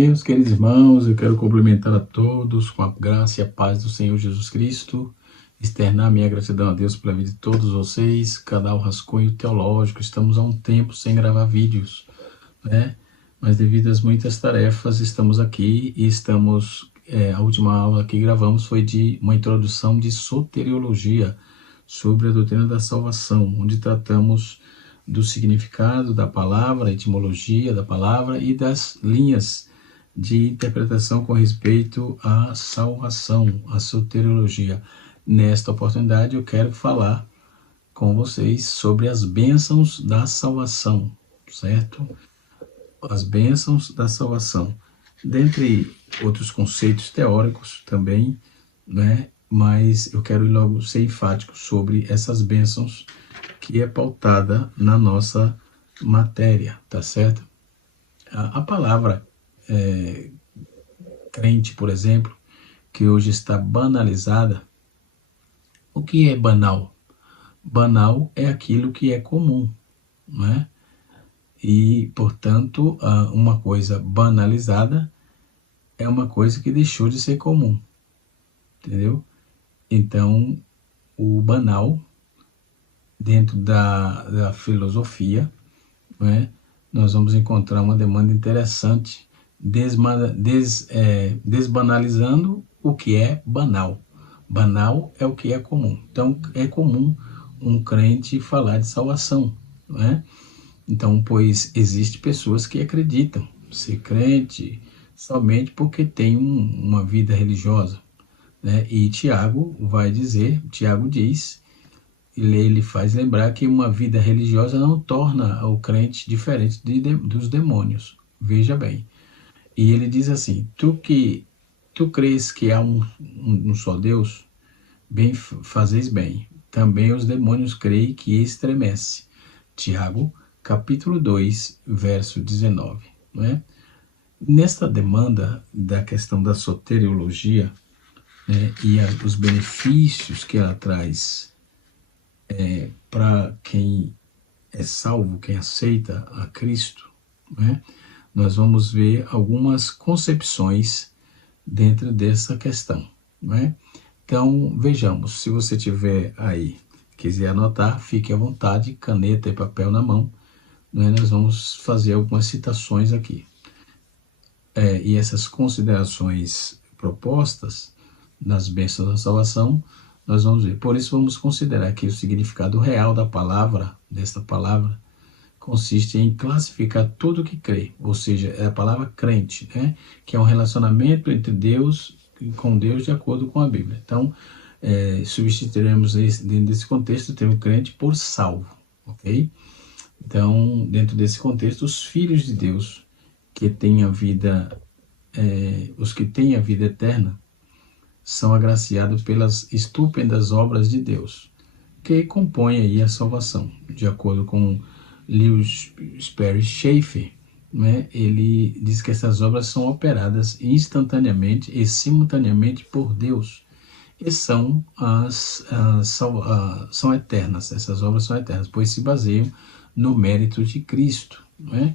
Meus queridos irmãos, eu quero cumprimentar a todos com a graça e a paz do Senhor Jesus Cristo, externar minha gratidão a Deus pela vida de todos vocês, canal Rascunho Teológico. Estamos há um tempo sem gravar vídeos, né? Mas devido às muitas tarefas, estamos aqui e a última aula que gravamos foi de uma introdução de soteriologia sobre a doutrina da salvação, onde tratamos do significado da palavra, a etimologia da palavra e das linhas de interpretação com respeito à salvação, à soteriologia. Nesta oportunidade eu quero falar com vocês sobre as bênçãos da salvação, certo? As bênçãos da salvação, dentre outros conceitos teóricos também, né? Mas eu quero logo ser enfático sobre essas bênçãos que é pautada na nossa matéria, tá certo? A palavra crente, por exemplo, que hoje está banalizada. O que é banal? Banal é aquilo que é comum, não é? E, portanto, uma coisa banalizada é uma coisa que deixou de ser comum, entendeu? Então, o banal, dentro da filosofia, não é? Nós vamos encontrar uma demanda interessante, desbanalizando o que é banal. Banal é o que é comum. Então, é comum um crente falar de salvação, não é? Então, pois existem pessoas que acreditam ser crente somente porque tem uma vida religiosa, né? E Tiago diz, ele faz lembrar que uma vida religiosa não torna o crente diferente dos demônios. Veja bem. E ele diz assim: tu crês que há um só Deus? Bem, fazeis bem. Também os demônios creem que estremece. Tiago, capítulo 2, verso 19. Não é? Nesta demanda da questão da soteriologia, né, e os benefícios que ela traz para quem é salvo, quem aceita a Cristo, né, nós vamos ver algumas concepções dentro dessa questão. Né? Então, vejamos, se você tiver aí, quiser anotar, fique à vontade, caneta e papel na mão, né? Nós vamos fazer algumas citações aqui. E essas considerações propostas nas bênçãos da salvação, nós vamos ver. Por isso, vamos considerar que o significado real desta palavra, consiste em classificar tudo que crê, ou seja, é a palavra crente, né? Que é um relacionamento entre Deus e com Deus de acordo com a Bíblia. Então, substituiremos dentro desse contexto o termo crente por salvo, ok? Então, dentro desse contexto, os filhos de Deus que têm a vida, os que têm a vida eterna, são agraciados pelas estupendas obras de Deus, que compõem aí a salvação, de acordo com Lewis Sperry Chafer, né? Ele diz que essas obras são operadas instantaneamente e simultaneamente por Deus e são eternas. Essas obras são eternas, pois se baseiam no mérito de Cristo. Né?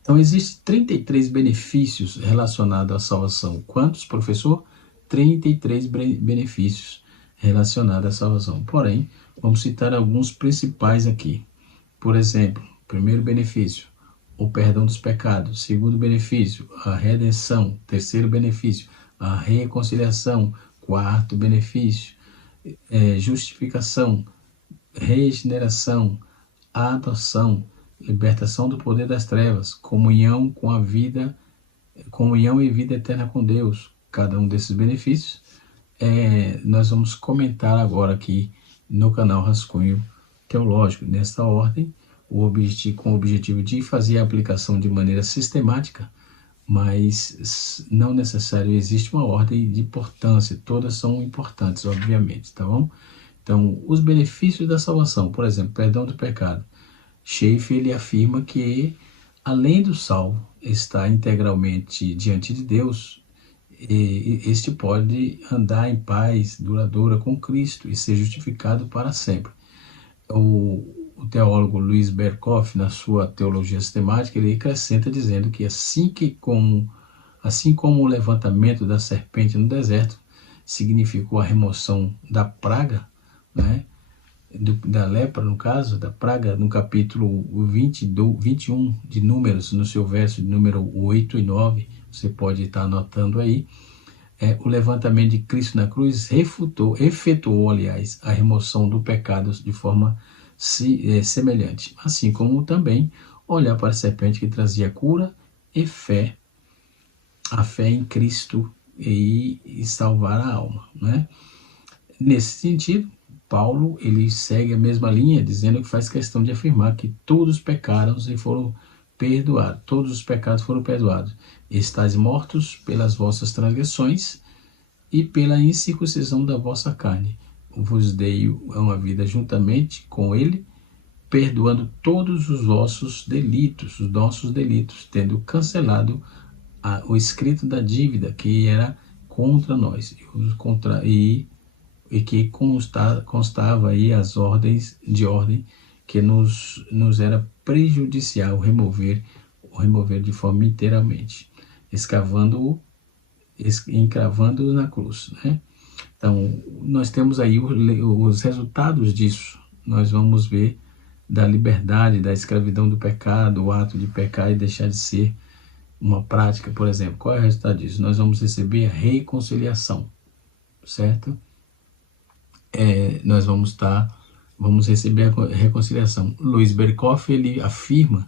Então, existem 33 benefícios relacionados à salvação. Quantos, professor? 33 benefícios relacionados à salvação. Porém, vamos citar alguns principais aqui. Por exemplo, primeiro benefício, o perdão dos pecados. Segundo benefício, a redenção. Terceiro benefício, a reconciliação. Quarto benefício, justificação, regeneração, adoção, libertação do poder das trevas, comunhão com a vida, comunhão e vida eterna com Deus. Cada um desses benefícios nós vamos comentar agora aqui no canal Rascunho Teológico, nesta ordem, com o objetivo de fazer a aplicação de maneira sistemática, mas não necessário, existe uma ordem de importância, todas são importantes, obviamente, tá bom? Então, os benefícios da salvação, por exemplo, perdão do pecado. Schaeffer, ele afirma que, além do salvo estar integralmente diante de Deus, este pode andar em paz duradoura com Cristo e ser justificado para sempre. O teólogo Luiz Berkhoff, na sua Teologia Sistemática, ele acrescenta dizendo que assim que como Assim como o levantamento da serpente no deserto significou a remoção da praga, né, da lepra, no caso, da praga, no capítulo 21 de Números, no seu verso de número 8 e 9, você pode estar anotando aí, o levantamento de Cristo na cruz efetuou, aliás, a remoção do pecado de forma semelhante, assim como também olhar para a serpente que trazia cura e fé, a fé em Cristo e salvar a alma, né? Nesse sentido, Paulo ele segue a mesma linha, dizendo que faz questão de afirmar que todos pecaram e foram perdoados, todos os pecados foram perdoados. Estais mortos pelas vossas transgressões e pela incircuncisão da vossa carne. Vos dei uma vida juntamente com ele, perdoando todos os vossos delitos, os nossos delitos, tendo cancelado o escrito da dívida que era contra nós e que constava aí as ordens de ordem que nos era prejudicial remover de forma inteiramente, encravando-o na cruz, né? Então, nós temos aí os resultados disso. Nós vamos ver da liberdade, da escravidão do pecado, o ato de pecar e deixar de ser uma prática, por exemplo. Qual é o resultado disso? Nós vamos receber a reconciliação, certo? Nós vamos receber a reconciliação. Luiz Berkoff, ele afirma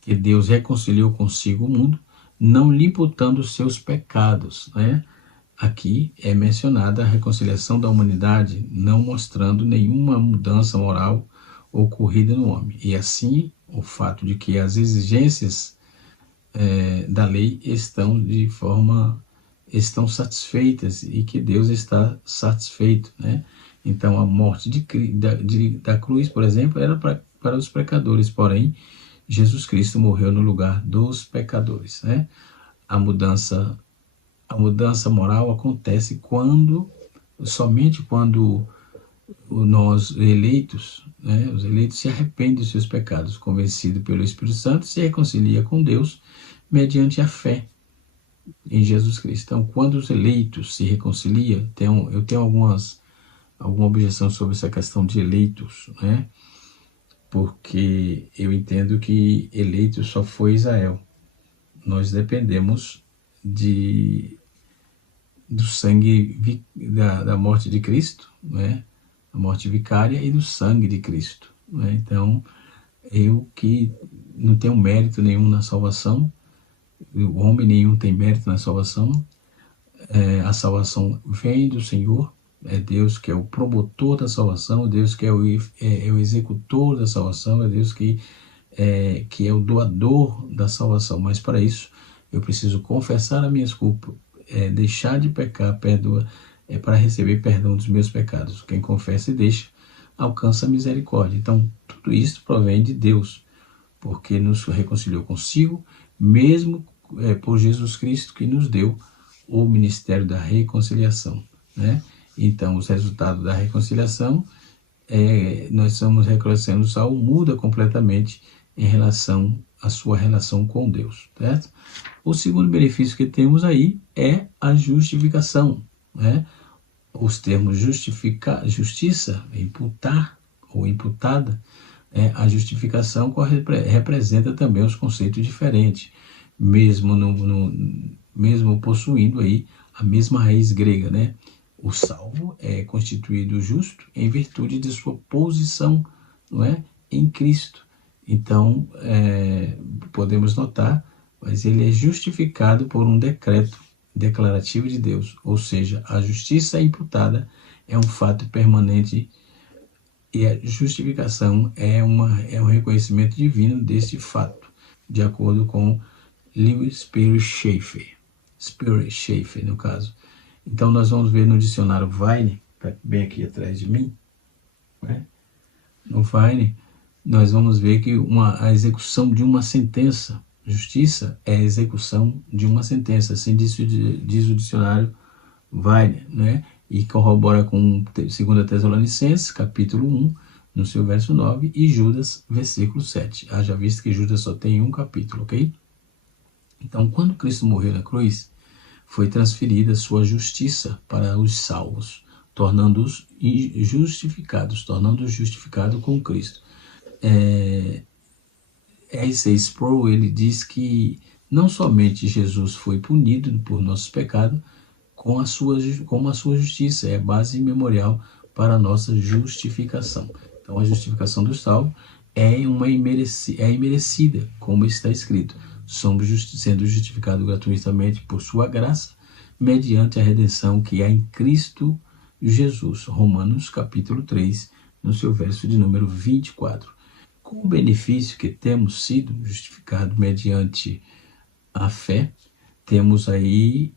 que Deus reconciliou consigo o mundo, não lhe imputando seus pecados, né? Aqui é mencionada a reconciliação da humanidade, não mostrando nenhuma mudança moral ocorrida no homem. E assim, o fato de que as exigências da lei estão satisfeitas e que Deus está satisfeito, né? Então, a morte da cruz, por exemplo, era para os pecadores, porém, Jesus Cristo morreu no lugar dos pecadores, né? A mudança moral acontece somente quando nós eleitos, né, os eleitos se arrependem dos seus pecados, convencido pelo Espírito Santo, se reconcilia com Deus mediante a fé em Jesus Cristo. Então, quando os eleitos se reconciliam, eu tenho alguma objeção sobre essa questão de eleitos, né? Porque eu entendo que eleito só foi Israel. Nós dependemos do sangue da morte de Cristo, né? A morte vicária e do sangue de Cristo, né? Então, eu que não tenho mérito nenhum na salvação, o homem nenhum tem mérito na salvação, a salvação vem do Senhor, é Deus que é o promotor da salvação, Deus que é o executor da salvação, é Deus que é o doador da salvação. Mas para isso eu preciso confessar as minhas culpas, deixar de pecar, para receber perdão dos meus pecados. Quem confessa e deixa alcança a misericórdia. Então tudo isso provém de Deus, porque nos reconciliou consigo, mesmo por Jesus Cristo, que nos deu o ministério da reconciliação, né? Então, os resultados da reconciliação, nós somos reconhecendo o salvo, muda completamente em relação à sua relação com Deus, certo? O segundo benefício que temos aí é a justificação, né? Os termos justiça, imputar ou imputada, a justificação representa também os conceitos diferentes, mesmo possuindo aí a mesma raiz grega, né? O salvo é constituído justo em virtude de sua posição, não é, em Cristo. Então, podemos notar, mas ele é justificado por um decreto declarativo de Deus, ou seja, a justiça imputada é um fato permanente e a justificação é um reconhecimento divino deste fato, de acordo com Lewis Spirit Schaeffer, no caso. Então, nós vamos ver no dicionário Vine, está bem aqui atrás de mim, né? No Vine, nós vamos ver que a execução de uma sentença, justiça é a execução de uma sentença, assim diz o dicionário Vine, né? E corrobora com 2 Tessalonicenses, capítulo 1, no seu verso 9, e Judas, versículo 7. Haja visto que Judas só tem um capítulo, ok? Então, quando Cristo morreu na cruz, foi transferida sua justiça para os salvos, tornando-os justificados, tornando-os justificados com Cristo. R.C. Sproul, ele diz que não somente Jesus foi punido por nossos pecados, como a sua justiça é base memorial para a nossa justificação. Então, a justificação do salvo é imerecida, como está escrito. Somos sendo justificados gratuitamente por sua graça, mediante a redenção que há em Cristo Jesus. Romanos capítulo 3, no seu verso de número 24. Com o benefício que temos sido justificados mediante a fé, temos aí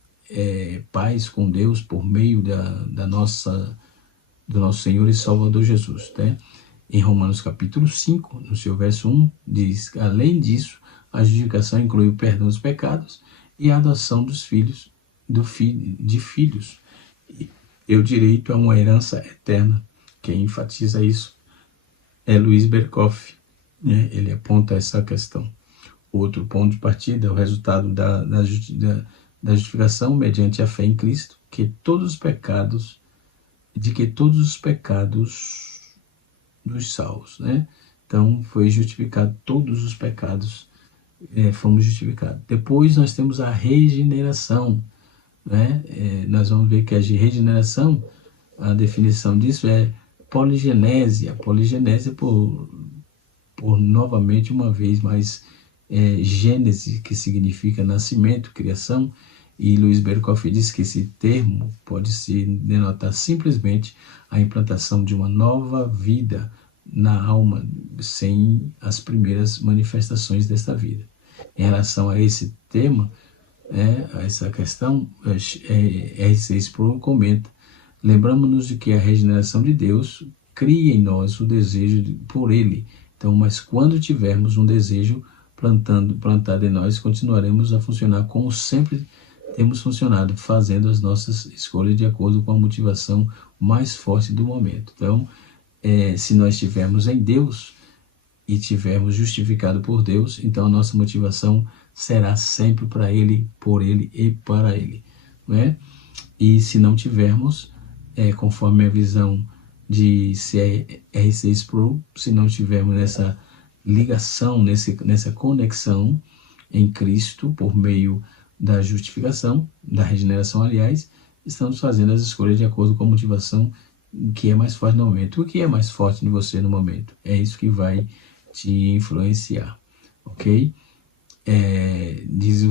paz com Deus por meio do nosso Senhor e Salvador Jesus, né? Em Romanos capítulo 5, no seu verso 1, diz: além disso, a justificação inclui o perdão dos pecados e a adoção dos filhos, de filhos, e o direito a uma herança eterna. Quem enfatiza isso é Luiz Berkoff, né? Ele aponta essa questão. Outro ponto de partida é o resultado da justificação mediante a fé em Cristo, que todos os pecados dos salvos, né? Então, foi justificado todos os pecados, fomos justificados. Depois nós temos a regeneração, né? Nós vamos ver que a regeneração, a definição disso é poligenese. A poligenese por novamente, uma vez mais, gênese, que significa nascimento, criação, e Luiz Berkoff diz que esse termo pode se denotar simplesmente a implantação de uma nova vida na alma, sem as primeiras manifestações desta vida. Em relação a esse tema, a essa questão, R.C. Sproul comenta: lembramos-nos de que a regeneração de Deus cria em nós o desejo por Ele. Então, mas quando tivermos um desejo plantado em nós, continuaremos a funcionar como sempre temos funcionado, fazendo as nossas escolhas de acordo com a motivação mais forte do momento. Então, se nós estivermos em Deus e tivermos justificado por Deus, então a nossa motivação será sempre para Ele, por Ele e para Ele, não é? E se não tivermos, conforme a visão de R.C. Sproul, se não tivermos nessa ligação, nessa conexão em Cristo por meio da justificação, da regeneração, aliás, estamos fazendo as escolhas de acordo com a motivação que é mais forte no momento. O que é mais forte em você no momento? É isso que vai te influenciar, ok? Diz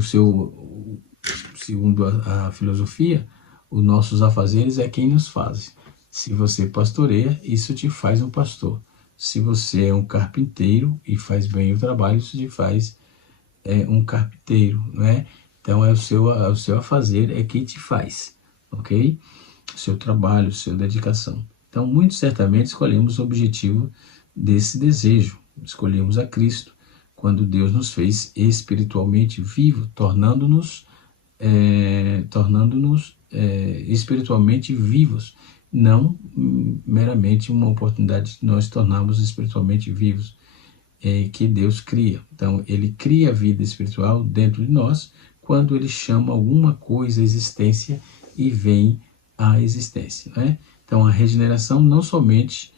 segundo a filosofia, os nossos afazeres é quem nos faz. Se você pastoreia, isso te faz um pastor. Se você é um carpinteiro e faz bem o trabalho, isso te faz um carpinteiro, não é? Então, o seu afazer é que te faz, ok? O seu trabalho, sua dedicação. Então, muito certamente escolhemos o objetivo desse desejo. Escolhemos a Cristo quando Deus nos fez espiritualmente vivos, tornando-nos espiritualmente vivos, não meramente uma oportunidade de nós tornarmos espiritualmente vivos, que Deus cria. Então, Ele cria a vida espiritual dentro de nós quando Ele chama alguma coisa à existência e vem à existência, né? Então, a regeneração não somente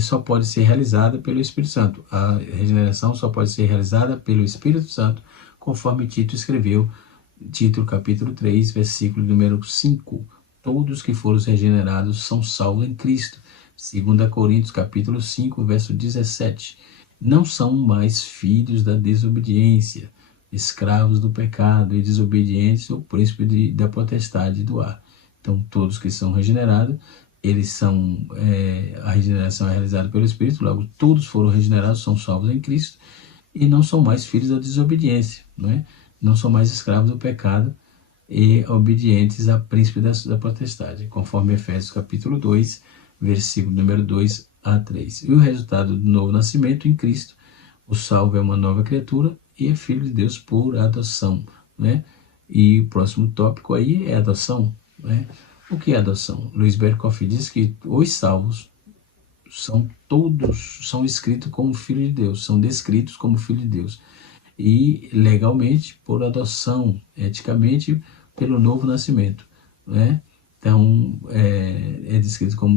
só pode ser realizada pelo Espírito Santo. A regeneração só pode ser realizada pelo Espírito Santo, conforme Tito escreveu, Tito capítulo 3, versículo número 5. Todos que foram regenerados são salvos em Cristo. 2 Coríntios capítulo 5, verso 17. Não são mais filhos da desobediência, escravos do pecado e desobedientes ao príncipe da potestade do ar. Então, todos que são regenerados, a regeneração é realizada pelo Espírito, logo todos foram regenerados, são salvos em Cristo e não são mais filhos da desobediência, não é? Não são mais escravos do pecado e obedientes a príncipe da potestade, conforme Efésios capítulo 2, versículo número 2 a 3. E o resultado do novo nascimento em Cristo, o salvo é uma nova criatura e é filho de Deus por adoção, né? E o próximo tópico aí é adoção, né? O que é adoção? Luiz Berkoff diz que os salvos são escritos como filho de Deus, são descritos como filho de Deus. e legalmente por adoção, eticamente pelo novo nascimento, né? Então,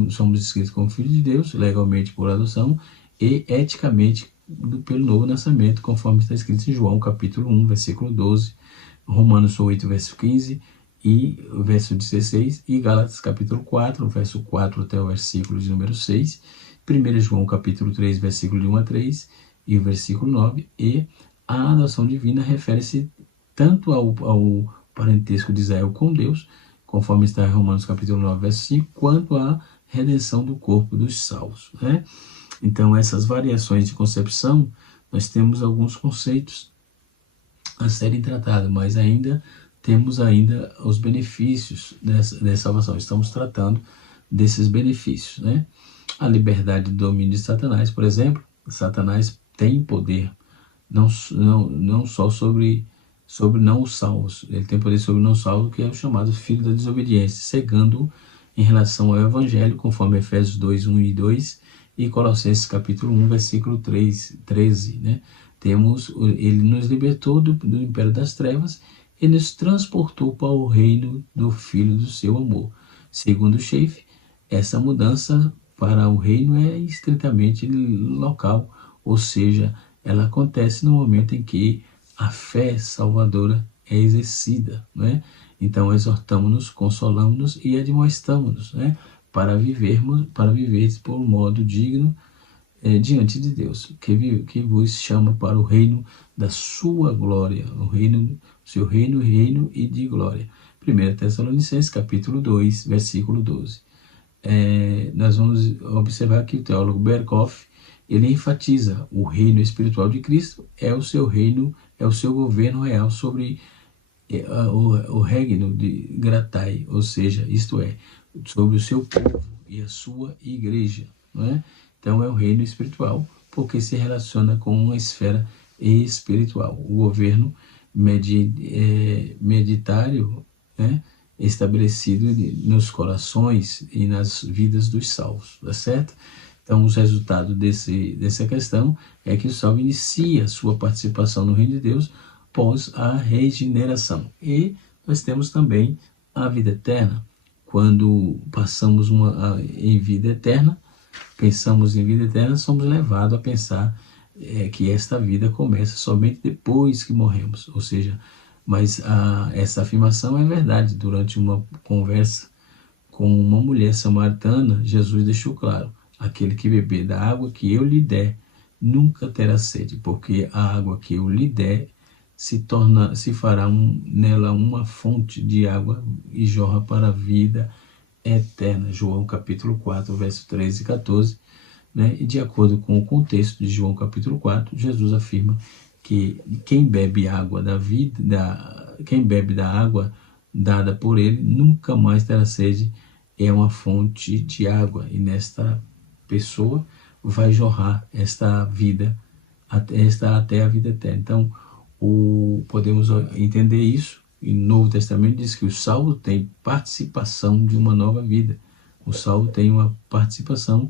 somos descritos como filhos de Deus, legalmente por adoção e eticamente pelo novo nascimento, conforme está escrito em João capítulo 1, versículo 12, Romanos 8, verso 15 e verso 16, e Gálatas capítulo 4, verso 4 até o versículo de número 6, 1 João capítulo 3, versículo de 1 a 3 e o versículo 9, e a adoção divina refere-se tanto ao parentesco de Israel com Deus, conforme está em Romanos capítulo 9, verso 5, quanto à redenção do corpo dos salvos, né? Então, essas variações de concepção, nós temos alguns conceitos a serem tratados, mas temos os benefícios dessa salvação. Estamos tratando desses benefícios, né? A liberdade do domínio de Satanás, por exemplo. Satanás tem poder não só sobre não os salvos, ele tem poder sobre não salvos, que é o chamado filho da desobediência, cegando em relação ao evangelho, conforme Efésios 2, 1 e 2 e Colossenses capítulo 1, versículo 13, né? Ele nos libertou do império das trevas e nos transportou para o reino do Filho do seu amor. Segundo Schaeffer, essa mudança para o reino é estritamente local, ou seja, ela acontece no momento em que a fé salvadora é exercida, né? Então exortamos-nos, consolamos-nos e admoestamos-nos, né? Para viver por um modo digno diante de Deus, que vos chama para o reino da sua glória, seu reino e de glória. 1 Tessalonicenses capítulo 2, versículo 12. Nós vamos observar que o teólogo Berkhoff, ele enfatiza o reino espiritual de Cristo, é o seu reino, é o seu governo real sobre o regno de Gratai, ou seja, isto é, sobre o seu povo e a sua igreja, não é? Então é o reino espiritual, porque se relaciona com uma esfera espiritual. O governo meditário, né, estabelecido nos corações e nas vidas dos salvos, tá certo? Então, os resultados dessa questão é que o salvo inicia sua participação no reino de Deus após a regeneração. E nós temos também a vida eterna. Quando passamos em vida eterna, pensamos em vida eterna, somos levados a pensar que esta vida começa somente depois que morremos. Ou seja, mas essa afirmação é verdade. Durante uma conversa com uma mulher samaritana, Jesus deixou claro: aquele que beber da água que eu lhe der, nunca terá sede, porque a água que eu lhe der se fará nela uma fonte de água e jorra para a vida eterna. João capítulo 4, verso 13 e 14. Né? E de acordo com o contexto de João capítulo 4, Jesus afirma que quem bebe água da vida, quem bebe da água dada por ele, nunca mais terá sede. É uma fonte de água, e nesta pessoa vai jorrar esta vida até a vida eterna. Então, podemos entender isso. E no Novo Testamento diz que o salvo tem participação de uma nova vida. O salvo tem uma participação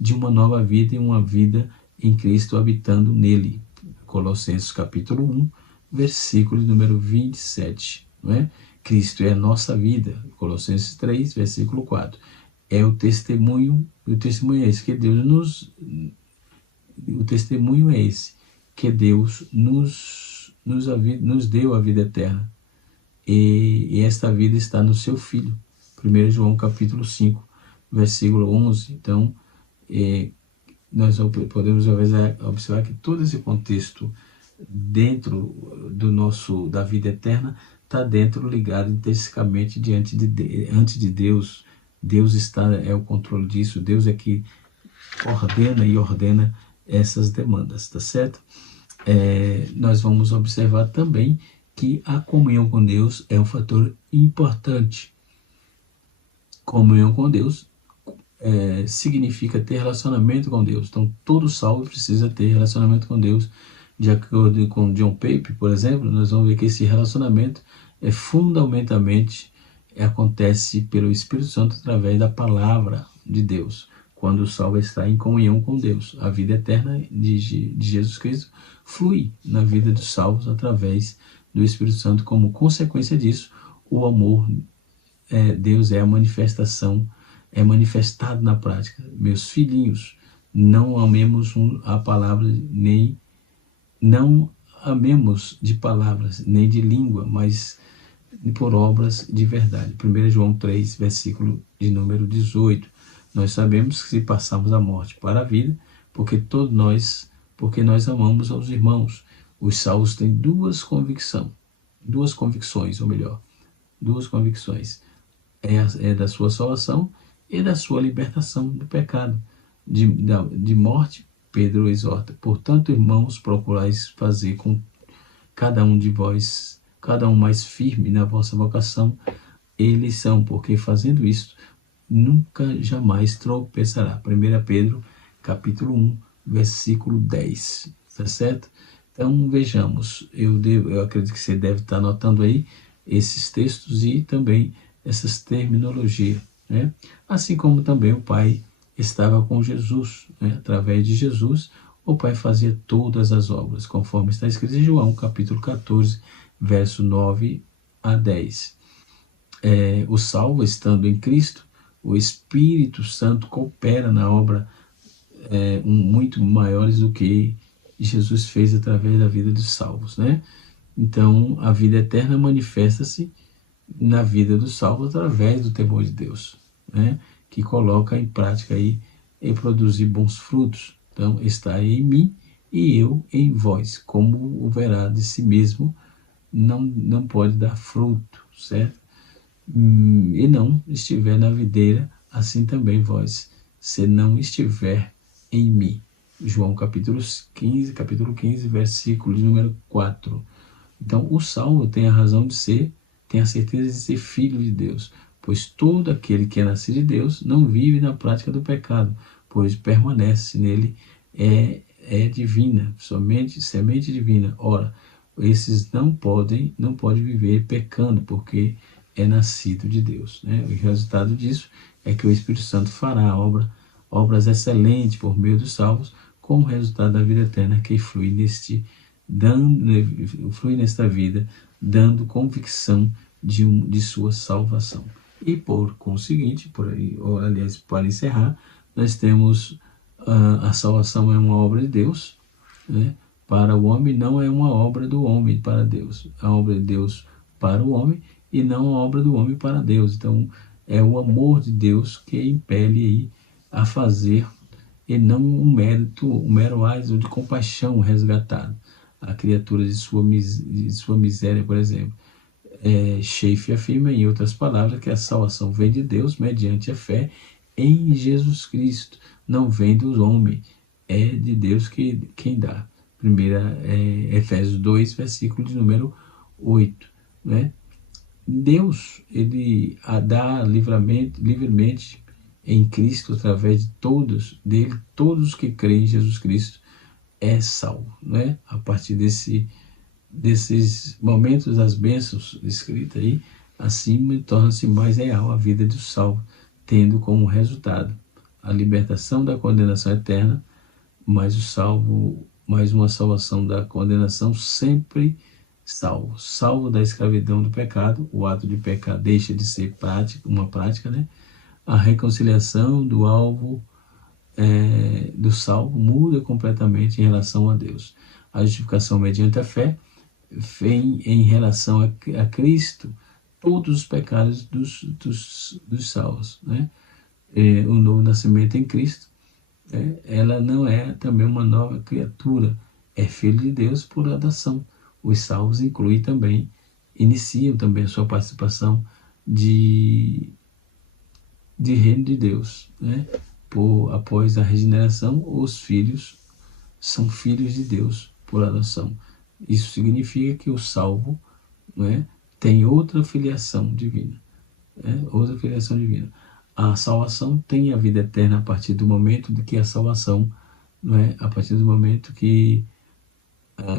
de uma nova vida e uma vida em Cristo habitando nele. Colossenses capítulo 1, versículo número 27. Não é? Cristo é a nossa vida. Colossenses 3, versículo 4. É o testemunho é esse, que Deus o testemunho é esse, que Deus nos deu a vida eterna. E esta vida está no seu Filho. 1 João capítulo 5, versículo 11. Então, nós podemos observar que todo esse contexto dentro da vida eterna está ligado intrinsecamente antes de Deus. Deus é o controle disso. Deus é que ordena essas demandas, tá certo? Nós vamos observar também que a comunhão com Deus é um fator importante. Comunhão com Deus significa ter relacionamento com Deus. Então, todo salvo precisa ter relacionamento com Deus. De acordo com John Pape, por exemplo, nós vamos ver que esse relacionamento fundamentalmente acontece pelo Espírito Santo através da palavra de Deus. quando o salvo está em comunhão com Deus. A vida eterna de Jesus Cristo flui na vida dos salvos através do Espírito Santo. Como consequência disso, o amor, Deus é a manifestação, é manifestado na prática. Meus filhinhos, não amemos a palavra, nem não amemos de palavras, nem de língua, mas por obras de verdade. 1 João 3, versículo de número 18. Nós sabemos que se passamos a morte para a vida, porque nós amamos aos irmãos. Os salvos têm duas convicções, é da sua salvação e da sua libertação do pecado, de morte. Pedro exorta: portanto, irmãos, procurais fazer com cada um de vós, cada um mais firme na vossa vocação, eles são, porque fazendo isso, nunca jamais tropeçará. 1 Pedro, capítulo 1, versículo 10, tá certo? Então, vejamos, eu acredito que você deve estar anotando aí esses textos e também essas terminologias, né? Assim como também o Pai estava com Jesus, né? Através de Jesus, o Pai fazia todas as obras, conforme está escrito em João, capítulo 14, verso 9 a 10. O salvo, estando em Cristo, o Espírito Santo coopera na obra muito maiores do que Jesus fez através da vida dos salvos, né? Então, a vida eterna manifesta-se na vida dos salvos através do temor de Deus, né? Que coloca em prática aí e produzir bons frutos. Então, está em mim e eu em vós. Como o verá de si mesmo, não pode dar fruto, certo? E não estiver na videira, assim também vós, se não estiver em mim. João capítulo 15, versículo de número 4. Então, o salvo tem a razão de ser, tem a certeza de ser filho de Deus, pois todo aquele que é nascido de Deus não vive na prática do pecado, pois permanece nele, é divina, somente semente divina. Ora, esses não podem viver pecando, porque é nascido de Deus, né? O resultado disso é que o Espírito Santo fará obras excelentes por meio dos salvos, como resultado da vida eterna que flui nesta vida, dando convicção de sua salvação. E por conseguinte, para encerrar, nós temos a salvação é uma obra de Deus, né? Para o homem, não é uma obra do homem para Deus, é a obra de Deus para o homem e não a obra do homem para Deus. Então, é o amor de Deus que impele aí a fazer, e não um mero ato de compaixão resgatado a criatura de sua miséria, por exemplo. Schaeffer afirma, em outras palavras, que a salvação vem de Deus mediante a fé em Jesus Cristo, não vem do homem, é de Deus quem dá. Efésios 2, versículo de número 8, né? Deus, ele dá livremente em Cristo, através de todos os que creem em Jesus Cristo é salvo, né? A partir desses momentos das bênçãos escritas aí, assim torna-se mais real a vida do salvo, tendo como resultado a libertação da condenação eterna, mas uma salvação da condenação sempre salvo da escravidão do pecado. O ato de pecar deixa de ser uma prática, né? A reconciliação do alvo do salvo muda completamente em relação a Deus. A justificação mediante a fé vem em relação a Cristo, todos os pecados dos salvos, né? O novo nascimento em Cristo, ela não é também uma nova criatura, é filho de Deus por adoção. Os salvos iniciam também a sua participação de reino de Deus, né? Após a regeneração, os filhos são filhos de Deus por adoção. Isso significa que o salvo, né, tem outra filiação divina, outra filiação divina. A salvação tem a vida eterna a partir do momento de que a salvação, a partir do momento que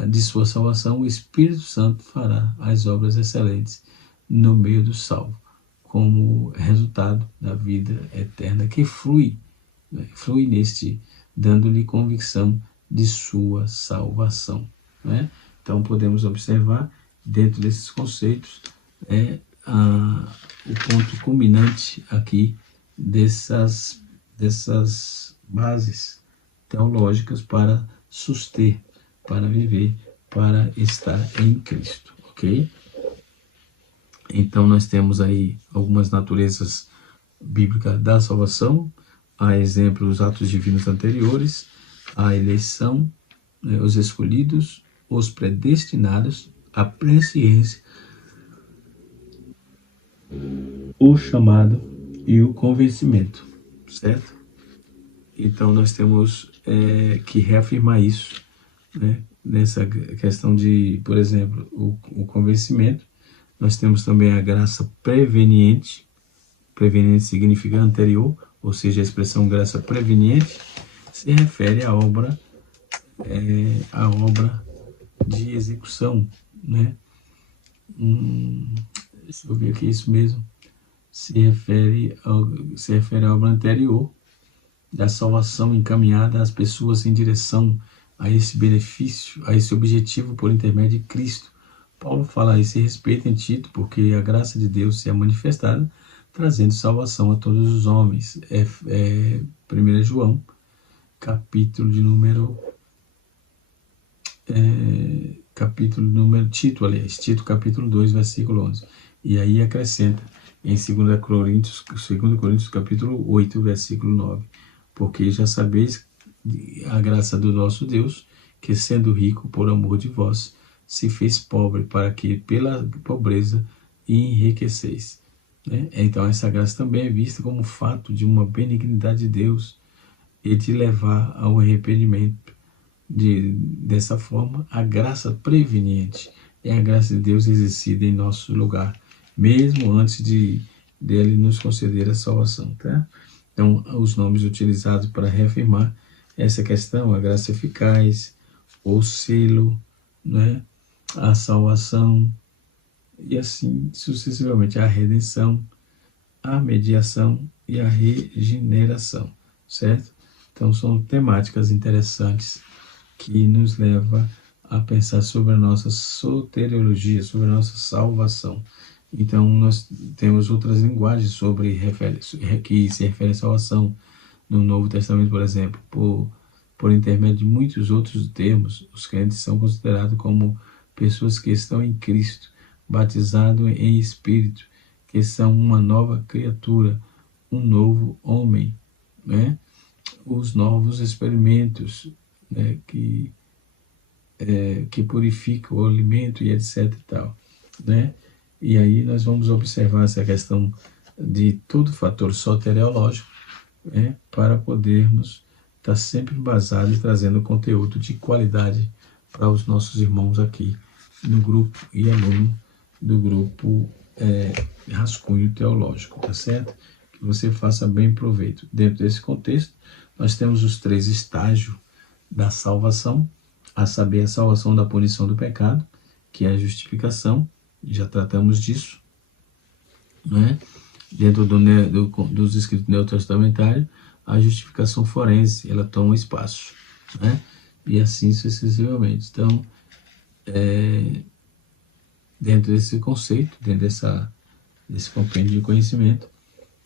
de sua salvação, o Espírito Santo fará as obras excelentes no meio do salvo, como resultado da vida eterna que flui né? Flui neste, dando-lhe convicção de sua salvação, né? Então podemos observar dentro desses conceitos o ponto culminante aqui dessas bases teológicas para suster, para viver, para estar em Cristo, ok? Então nós temos aí algumas naturezas bíblicas da salvação, a exemplo dos atos divinos anteriores, a eleição, os escolhidos, os predestinados, a presciência, o chamado e o convencimento, certo? Então nós temos que reafirmar isso, né? Nessa questão de, por exemplo, o convencimento. Nós temos também a graça preveniente. Preveniente significa anterior, ou seja, a expressão graça preveniente se refere à obra de execução, né? Deixa eu ver aqui, isso mesmo. Se refere à obra anterior da salvação encaminhada às pessoas em direção a esse benefício, a esse objetivo por intermédio de Cristo. Paulo fala a esse respeito em Tito, porque a graça de Deus se é manifestada, trazendo salvação a todos os homens. 1 João, capítulo de número... Tito capítulo 2, versículo 11. E aí acrescenta em 2 Coríntios capítulo 8, versículo 9. Porque já sabeis a graça do nosso Deus, que sendo rico por amor de vós, se fez pobre, para que pela pobreza enriqueceis. Né? Então essa graça também é vista como fato de uma benignidade de Deus e de levar ao arrependimento. Dessa forma, a graça preveniente é a graça de Deus exercida em nosso lugar, mesmo antes dele nos conceder a salvação. Tá? Então, os nomes utilizados para reafirmar essa questão, a graça eficaz, o selo, né? A salvação, e assim sucessivamente, a redenção, a mediação e a regeneração, certo? Então são temáticas interessantes que nos levam a pensar sobre a nossa soteriologia, sobre a nossa salvação. Então nós temos outras linguagens que se referem à salvação no Novo Testamento, por exemplo, por intermédio de muitos outros termos. Os crentes são considerados como pessoas que estão em Cristo, batizados em Espírito, que são uma nova criatura, um novo homem, né? Os novos experimentos, né? que purificam o alimento e etc. e tal, né? E aí nós vamos observar essa questão de todo fator soteriológico, né? Para podermos estar sempre embasado e trazendo conteúdo de qualidade para os nossos irmãos aqui no grupo e aluno do grupo Rascunho Teológico, tá certo? Que você faça bem proveito. Dentro desse contexto, nós temos os 3 estágios da salvação, a saber, a salvação da punição do pecado, que é a justificação, já tratamos disso, né? Dentro dos escritos neotestamentários, a justificação forense, ela toma espaço, né? E assim sucessivamente. Então, dentro desse conceito, dentro desse compêndio de conhecimento,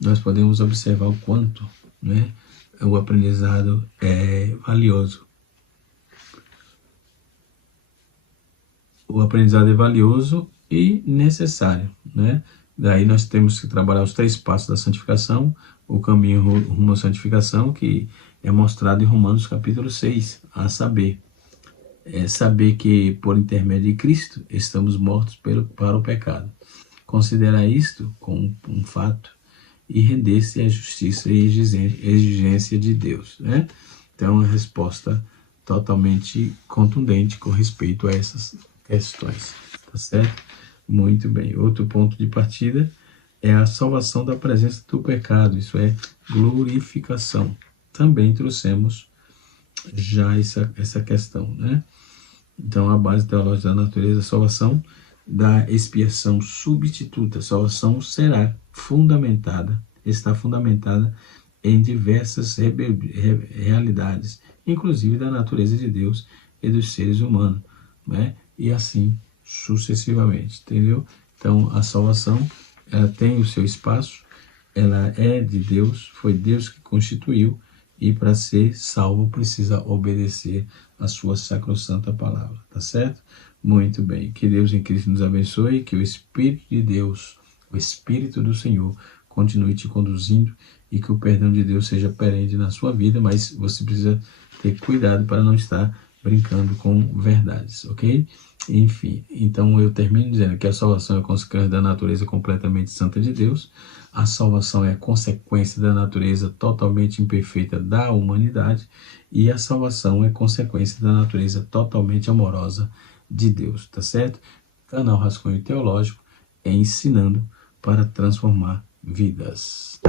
nós podemos observar o quanto, né, o aprendizado é valioso. O aprendizado é valioso e necessário, né? Daí nós temos que trabalhar os 3 passos da santificação, o caminho rumo à santificação, que é mostrado em Romanos capítulo 6, a saber, saber que por intermédio de Cristo estamos mortos para o pecado. Considerar isto como um fato e render-se à justiça e exigência de Deus, né? Então, a resposta totalmente contundente com respeito a essas questões, tá certo? Muito bem. Outro ponto de partida é a salvação da presença do pecado, isso é glorificação. Também trouxemos já essa questão, né? Então, a base teológica da natureza, a salvação da expiação substituta. A salvação está fundamentada em diversas realidades, inclusive da natureza de Deus e dos seres humanos, né? E assim sucessivamente, entendeu? Então, a salvação, ela tem o seu espaço, ela é de Deus, foi Deus que constituiu, e para ser salvo precisa obedecer a sua sacrossanta palavra, tá certo? Muito bem, que Deus em Cristo nos abençoe, que o Espírito de Deus, o Espírito do Senhor, continue te conduzindo e que o perdão de Deus seja perene na sua vida, mas você precisa ter cuidado para não estar brincando com verdades, ok? Enfim, então eu termino dizendo que a salvação é a consequência da natureza completamente santa de Deus, a salvação é a consequência da natureza totalmente imperfeita da humanidade, e a salvação é consequência da natureza totalmente amorosa de Deus, tá certo? Canal Rascunho Teológico é ensinando para transformar vidas.